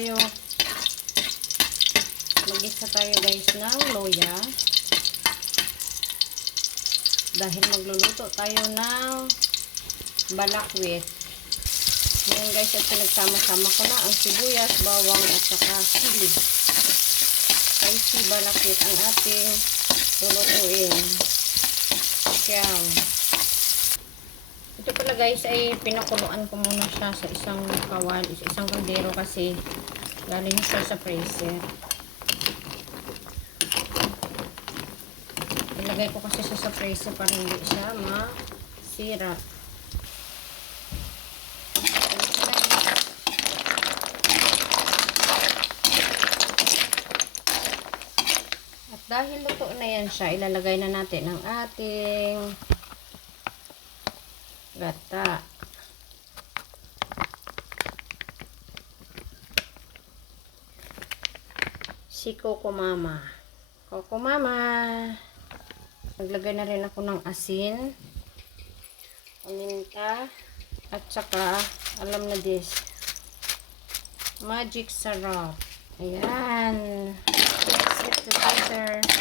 tayo, mag-isa tayo guys ng loya. Dahil magluluto tayo ng balakwit. Ngayon guys, at pinagsama-sama ko na ang sibuyas, bawang at saka sili. Spicy balakwit ang ating lulutuin. Kaya ito pala guys ay pinakuluan ko muna siya sa isang kaldero kasi galing siya sa freezer. Ilagay ko kasi siya sa freezer para hindi siya masira. At dahil luto na yan siya, ilalagay na natin ang ating gata. Si Coco Mama. Coco Mama. Naglagay na rin ako ng asin, paminta, at saka, alam na this, magic sarap. Ayan. Set together.